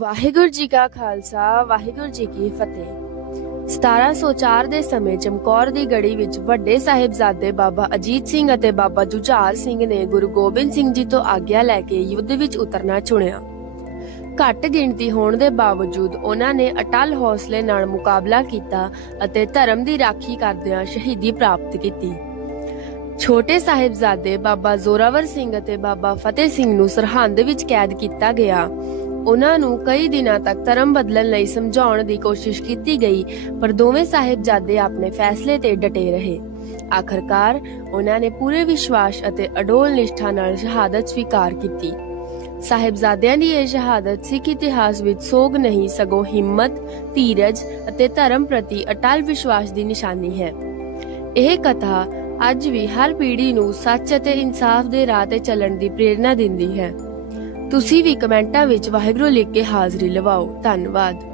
ਵਾਹਿਗੁਰੂ ਜੀ ਕਾ ਖਾਲਸਾ, ਵਾਹਿਗੁਰੂ ਜੀ ਕੀ ਫਤਿਹ। 1704 ਦੇ ਸਮੇਂ ਚਮਕੌਰ ਦੀ ਗੜੀ ਵਿੱਚ ਵੱਡੇ ਸਾਹਿਬਜ਼ਾਦੇ ਬਾਬਾ ਅਜੀਤ ਸਿੰਘ ਅਤੇ ਬਾਬਾ ਜੁਝਾਰ ਸਿੰਘ ਨੇ ਗੁਰੂ ਗੋਬਿੰਦ ਸਿੰਘ ਜੀ ਤੋਂ ਆਗਿਆ ਲੈ ਕੇ ਯੁੱਧ ਵਿੱਚ ਉਤਰਨਾ ਚੁਣਿਆ। ਘੱਟ ਗਿਣਤੀ ਹੋਣ ਦੇ ਬਾਵਜੂਦ ਉਹਨਾਂ ਨੇ ਅਟਲ ਹੌਸਲੇ ਨਾਲ ਮੁਕਾਬਲਾ ਕੀਤਾ ਅਤੇ ਧਰਮ ਦੀ ਰਾਖੀ ਕਰਦਿਆਂ ਸ਼ਹੀਦੀ ਪ੍ਰਾਪਤ ਕੀਤੀ। ਛੋਟੇ ਸਾਹਿਬਜ਼ਾਦੇ ਬਾਬਾ ਜ਼ੋਰਾਵਰ ਸਿੰਘ ਅਤੇ ਬਾਬਾ ਫਤਿਹ ਸਿੰਘ ਨੂੰ ਸਰਹੰਦ ਵਿੱਚ ਕੈਦ ਕੀਤਾ ਗਿਆ। ਉਹਨਾਂ ਨੂੰ ਕਈ ਦਿਨਾਂ ਤੱਕ ਧਰਮ ਬਦਲਣ ਲਈ ਸਮਝਾਉਣ ਦੀ ਕੋਸ਼ਿਸ਼ ਕੀਤੀ ਗਈ, ਪਰ ਦੋਵੇਂ ਸਾਹਿਬਜ਼ਾਦੇ ਆਪਣੇ ਫੈਸਲੇ ਤੇ ਡਟੇ ਰਹੇ। ਆਖਰਕਾਰ, ਉਹਨਾਂ ਨੇ ਪੂਰੇ ਵਿਸ਼ਵਾਸ ਅਤੇ ਅਡੋਲ ਨਿਸ਼ਠਾ ਨਾਲ ਸ਼ਹਾਦਤ ਸਵੀਕਾਰ ਕੀਤੀ। ਸਾਹਿਬਜ਼ਾਦਿਆਂ ਦੀ ਇਹ ਸ਼ਹਾਦਤ ਸਿੱਖ ਇਤਿਹਾਸ ਵਿੱਚ ਸੋਗ ਨਹੀਂ, ਸਗੋਂ ਹਿੰਮਤ, ਧੀਰਜ ਅਤੇ ਧਰਮ ਪ੍ਰਤੀ ਅਟਲ ਵਿਸ਼ਵਾਸ ਦੀ ਨਿਸ਼ਾਨੀ ਹੈ। ਇਹ ਕਥਾ ਅੱਜ ਵੀ ਹਰ ਪੀੜ੍ਹੀ ਨੂੰ ਸੱਚ ਅਤੇ ਇਨਸਾਫ ਦੇ ਰਾਹ ਤੇ ਚੱਲਣ ਦੀ ਪ੍ਰੇਰਣਾ ਦਿੰਦੀ ਹੈ। ਤੁਸੀਂ ਵੀ ਕਮੈਂਟਾਂ ਵਿੱਚ ਵਾਹਿਗੁਰੂ ਲਿਖ ਕੇ ਹਾਜ਼ਰੀ ਲਵਾਓ। ਧੰਨਵਾਦ।